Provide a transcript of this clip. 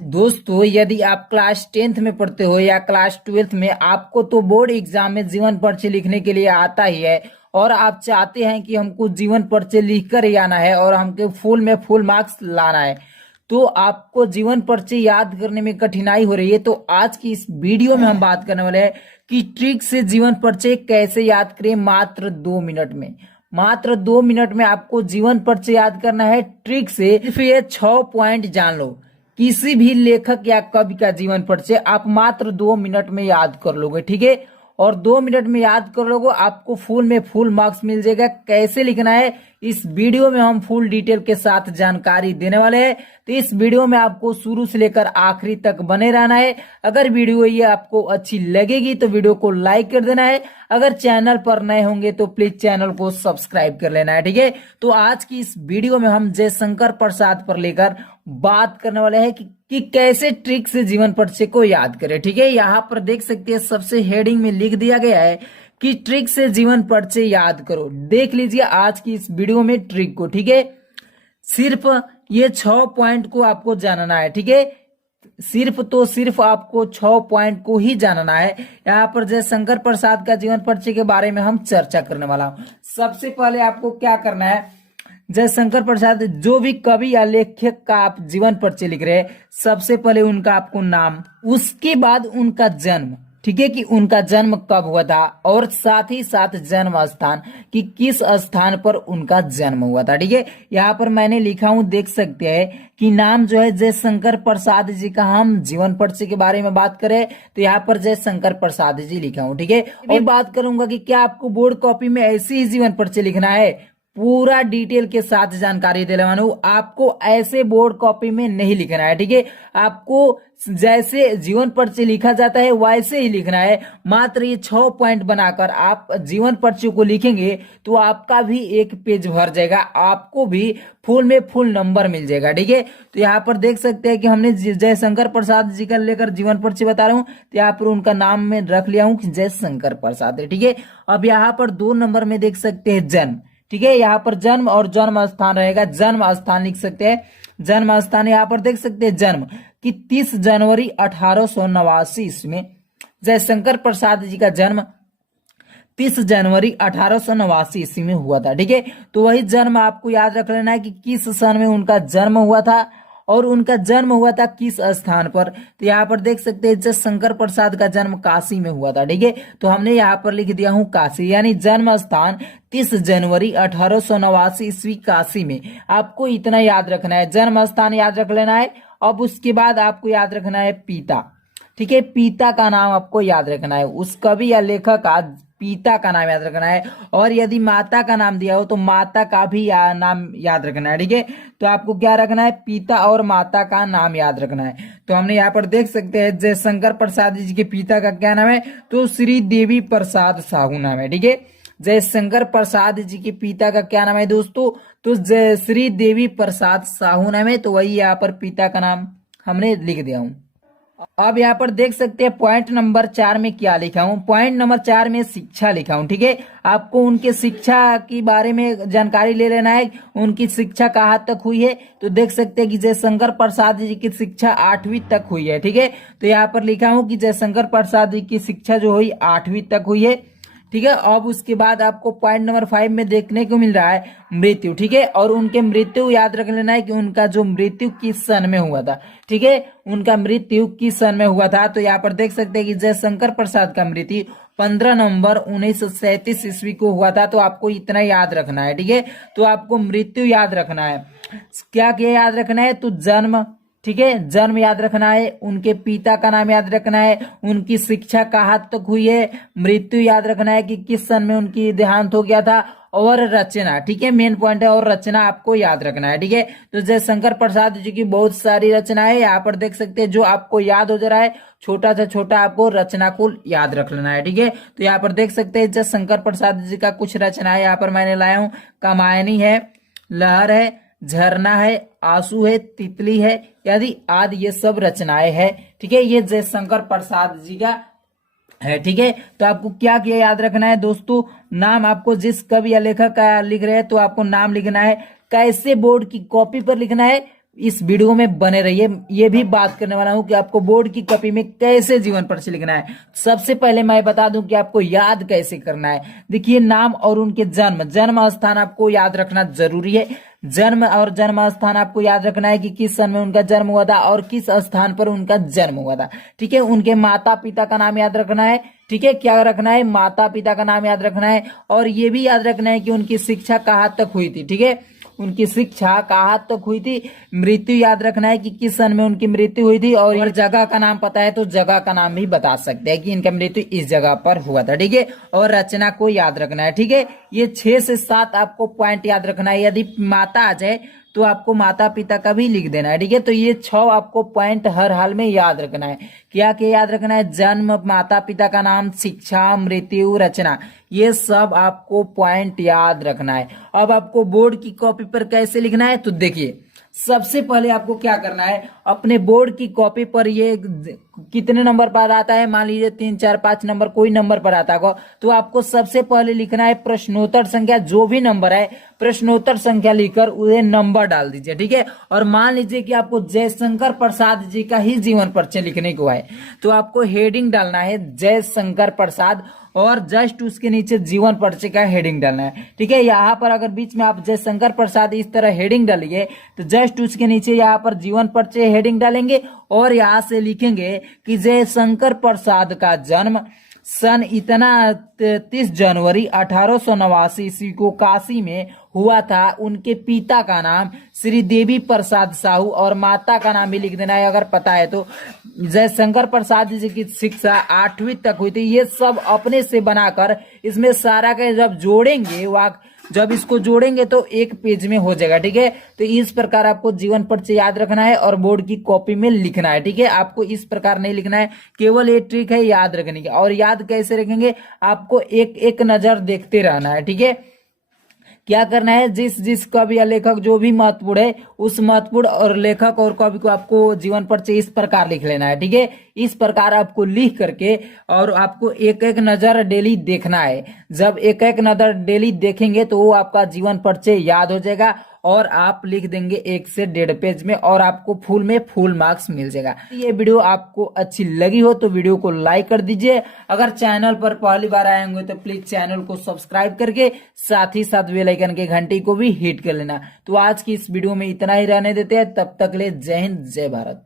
दोस्तों, यदि आप क्लास 10th में पढ़ते हो या क्लास 12th में, आपको तो बोर्ड एग्जाम में जीवन परिचय लिखने के लिए आता ही है और आप चाहते हैं कि हमको जीवन परिचय लिख कर ही आना है और हमको फुल में फुल मार्क्स लाना है, तो आपको जीवन परिचय याद करने में कठिनाई हो रही है। तो आज की इस वीडियो में हम बात करने वाले हैं कि ट्रिक से जीवन परिचय कैसे याद करें मात्र 2 मिनट में। मात्र 2 मिनट में आपको जीवन परिचय याद करना है ट्रिक से। सिर्फ ये 6 पॉइंट जान लो, किसी भी लेखक या कवि का जीवन परिचय आप मात्र 2 मिनट में याद कर लोगे, ठीक है। और 2 मिनट में याद कर लोगे, आपको फुल में फुल मार्क्स मिल जाएगा। कैसे लिखना है इस वीडियो में हम फुल डिटेल के साथ जानकारी देने वाले हैं, तो इस वीडियो में आपको शुरू से लेकर आखिरी तक बने रहना है। अगर वीडियो ये आपको अच्छी लगेगी तो वीडियो को लाइक कर देना है। अगर चैनल पर नए होंगे तो प्लीज चैनल को सब्सक्राइब कर लेना है, ठीक है। तो आज की इस वीडियो में हम जयशंकर प्रसाद पर लेकर बात करने वाले हैं कि कैसे ट्रिक से जीवन परिचय को याद करें, ठीक है। यहाँ पर देख सकते हैं सबसे हेडिंग में लिख दिया गया है कि ट्रिक से जीवन परिचय याद करो। देख लीजिए आज की इस वीडियो में ट्रिक को, ठीक है। सिर्फ ये 6 पॉइंट को आपको जानना है, ठीक है। सिर्फ आपको 6 पॉइंट को ही जानना है। यहाँ पर जयशंकर प्रसाद का जीवन परिचय के बारे में हम चर्चा करने वाला हूं। सबसे पहले आपको क्या करना है, जयशंकर प्रसाद जो भी कवि या लेखक का आप जीवन परिचय लिख रहे हैं, सबसे पहले उनका आपको नाम, उसके बाद उनका जन्म, ठीक है, कि उनका जन्म कब हुआ था, और साथ ही साथ जन्म स्थान कि किस स्थान पर उनका जन्म हुआ था, ठीक है। यहाँ पर मैंने लिखा हूं, देख सकते हैं कि नाम जो है जयशंकर प्रसाद जी का। हम जीवन परिचय के बारे में बात करें तो यहाँ पर जयशंकर प्रसाद जी लिखा हूं, ठीक है। और बात करूंगा कि क्या आपको बोर्ड कॉपी में ऐसे ही जीवन परिचय लिखना है, पूरा डिटेल के साथ जानकारी दिलवाना हूं। आपको ऐसे बोर्ड कॉपी में नहीं लिखना है, ठीक है। आपको जैसे जीवन परिचय लिखा जाता है वैसे ही लिखना है। मात्र ये 6 पॉइंट बनाकर आप जीवन परिचय को लिखेंगे तो आपका भी एक पेज भर जाएगा, आपको भी फुल में फुल नंबर मिल जाएगा, ठीक है। तो यहाँ पर देख सकते हैं कि हमने जयशंकर प्रसाद जी का लेकर जीवन परिचय बता रहा हूँ, तो यहाँ पर उनका नाम में रख लिया हूँ कि जयशंकर प्रसाद है, ठीक है। अब यहाँ पर 2 नंबर में देख सकते हैं जन्म, ठीक है। यहाँ पर जन्म और जन्म स्थान रहेगा, जन्म स्थान लिख सकते हैं। जन्म स्थान यहाँ पर देख सकते हैं जन्म कि 30 जनवरी 1889 ईस्वी में जयशंकर प्रसाद जी का जन्म 30 जनवरी 1889 ईस्वी में हुआ था, ठीक है। तो वही जन्म आपको याद रख लेना है कि किस सन में उनका जन्म हुआ था और उनका जन्म हुआ था किस स्थान पर। तो यहाँ पर देख सकते हैं जयशंकर प्रसाद का जन्म काशी में हुआ था, ठीक है। तो हमने यहाँ पर लिख दिया हूं काशी, यानी जन्म स्थान 30 जनवरी 1889 ईस्वी काशी में। आपको इतना याद रखना है, जन्म स्थान याद रख लेना है। अब उसके बाद आपको याद रखना है पिता, ठीक है। पिता का नाम आपको याद रखना है, उस कवि या लेखक का पिता का नाम याद रखना है। और यदि माता का नाम दिया हो तो माता का भी नाम याद रखना है, ठीक है। तो आपको क्या रखना है, पिता और माता का नाम याद रखना है। तो हमने यहाँ पर देख सकते हैं जयशंकर प्रसाद जी के पिता का क्या नाम है, तो श्री देवी प्रसाद साहू नाम है, ठीक है। जयशंकर प्रसाद जी के पिता का क्या नाम है दोस्तों, तो श्री देवी प्रसाद साहू नाम है। तो वही यहाँ पर पिता का नाम हमने लिख दिया हूं। अब यहाँ पर देख सकते हैं पॉइंट नंबर 4 में क्या लिखा हूं। पॉइंट नंबर 4 में शिक्षा लिखा हूं, ठीक है। आपको उनके शिक्षा के बारे में जानकारी ले लेना है, उनकी शिक्षा कहाँ तक हुई है। तो देख सकते हैं कि जयशंकर प्रसाद जी की शिक्षा 8वीं तक हुई है, ठीक है। तो यहाँ पर लिखा हूं कि जयशंकर प्रसाद जी की शिक्षा जो हुई 8वीं तक हुई है, ठीक है। अब उसके बाद आपको पॉइंट नंबर 5 में देखने को मिल रहा है मृत्यु, ठीक है। और उनके मृत्यु याद रख लेना है कि उनका जो मृत्यु किस सन में हुआ था, ठीक है। उनका मृत्यु किस सन में हुआ था। तो यहाँ पर देख सकते हैं कि जयशंकर प्रसाद का मृत्यु 15 नवंबर 1937 ईस्वी को हुआ था। तो आपको इतना याद रखना है, ठीक है। तो आपको मृत्यु याद रखना है, क्या क्या याद रखना है, तो जन्म, ठीक है, जन्म याद रखना है, उनके पिता का नाम याद रखना है, उनकी शिक्षा कहाँ तक हुई है, मृत्यु याद रखना है कि किस सन में उनकी देहांत हो गया था, और रचना, ठीक है, मेन पॉइंट है, और रचना आपको याद रखना है, ठीक है। तो जयशंकर प्रसाद जी की बहुत सारी रचनाएं यहाँ पर देख सकते हैं, जो आपको याद हो जा रहा है, छोटा से छोटा आपको रचना को याद रख लेना है, ठीक है। तो यहाँ पर देख सकते हैं जयशंकर प्रसाद जी का कुछ रचनाएं यहाँ पर मैंने लाया हूँ। कामायनी है, लहर है, झरना है, आंसू है, तितली है, यदि आदि ये सब रचनाएं है, ठीक है। ये जयशंकर प्रसाद जी का है, ठीक है। तो आपको क्या क्या याद रखना है दोस्तों, नाम आपको जिस कवि या लेखक का लिख रहे हैं तो आपको नाम लिखना है, कैसे बोर्ड की कॉपी पर लिखना है, इस वीडियो में बने रहिए। ये भी बात करने वाला हूं कि आपको बोर्ड की कॉपी में कैसे जीवन परिचय लिखना है। सबसे पहले मैं बता दूं कि आपको याद कैसे करना है। देखिए, नाम और उनके जन्म स्थान आपको याद रखना जरूरी है। जन्म और जन्म स्थान आपको याद रखना है कि किस सन में उनका जन्म हुआ था और किस स्थान पर उनका जन्म हुआ था। ठीक है, उनके माता पिता का नाम याद रखना है। ठीक है, क्या रखना है? माता पिता का नाम याद रखना है। और ये भी याद रखना है कि उनकी शिक्षा कहाँ तक हुई थी। ठीक है, उनकी शिक्षा कहाँ तक हुई थी। मृत्यु याद रखना है कि किस सन में उनकी मृत्यु हुई थी। और जगह का नाम पता है तो जगह का नाम भी बता सकते हैं कि इनका मृत्यु इस जगह पर हुआ था। ठीक है, और रचना को याद रखना है। ठीक है, ये 6 से 7 आपको पॉइंट याद रखना है। यदि माता आ जाए तो आपको माता पिता का भी लिख देना है। ठीक है, तो ये 6 आपको पॉइंट हर हाल में याद रखना है। क्या क्या याद रखना है? जन्म, माता पिता का नाम, शिक्षा, मृत्यु, रचना, ये सब आपको पॉइंट याद रखना है। अब आपको बोर्ड की कॉपी पर कैसे लिखना है तो देखिए, सबसे पहले आपको क्या करना है, अपने बोर्ड की कॉपी पर ये कितने नंबर पर आता है, मान लीजिए 3, 4, 5 नंबर कोई नंबर पर आता होगा, तो आपको सबसे पहले लिखना है प्रश्नोत्तर संख्या। जो भी नंबर है प्रश्नोत्तर संख्या लिखकर उन्हें नंबर डाल दीजिए। ठीक है, और मान लीजिए कि आपको जयशंकर प्रसाद जी का ही जीवन परिचय लिखने को है तो आपको हेडिंग डालना है जयशंकर प्रसाद और जस्ट उसके नीचे जीवन परिचय का हेडिंग डालना है। ठीक है, यहाँ पर अगर बीच में आप जयशंकर प्रसाद इस तरह हेडिंग डालिए तो जस्ट उसके नीचे यहाँ पर जीवन परिचय हेडिंग डालेंगे और यहाँ से लिखेंगे कि जयशंकर प्रसाद का जन्म सन इतना 30 जनवरी 1889 ईस्वी को काशी में हुआ था। उनके पिता का नाम श्री देवी प्रसाद साहू और माता का नाम भी लिख देना है अगर पता है तो। जयशंकर प्रसाद जी की शिक्षा 8वीं तक हुई थी। ये सब अपने से बनाकर इसमें सारा का जब जोड़ेंगे जब इसको जोड़ेंगे तो एक पेज में हो जाएगा। ठीक है, तो इस प्रकार आपको जीवन परिचय याद रखना है और बोर्ड की कॉपी में लिखना है। ठीक है, आपको इस प्रकार नहीं लिखना है, केवल ये ट्रिक है याद रखने की। और याद कैसे रखेंगे, आपको एक एक नजर देखते रहना है। ठीक है, क्या करना है, जिस कवि या लेखक जो भी महत्वपूर्ण है उस महत्वपूर्ण और लेखक और कवि को आपको जीवन परिचय इस प्रकार लिख लेना है। ठीक है, इस प्रकार आपको लिख करके और आपको एक एक नजर डेली देखना है। जब एक एक नजर डेली देखेंगे तो वो आपका जीवन परिचय याद हो जाएगा और आप लिख देंगे 1 से 1.5 पेज में और आपको फुल में फुल मार्क्स मिल जाएगा। ये वीडियो आपको अच्छी लगी हो तो वीडियो को लाइक कर दीजिए। अगर चैनल पर पहली बार आए होंगे तो प्लीज चैनल को सब्सक्राइब करके साथ ही साथ बेल आइकन के घंटी को भी हिट कर लेना। तो आज की इस वीडियो में इतना ही रहने देते हैं, तब तक ले जय हिंद, जय भारत।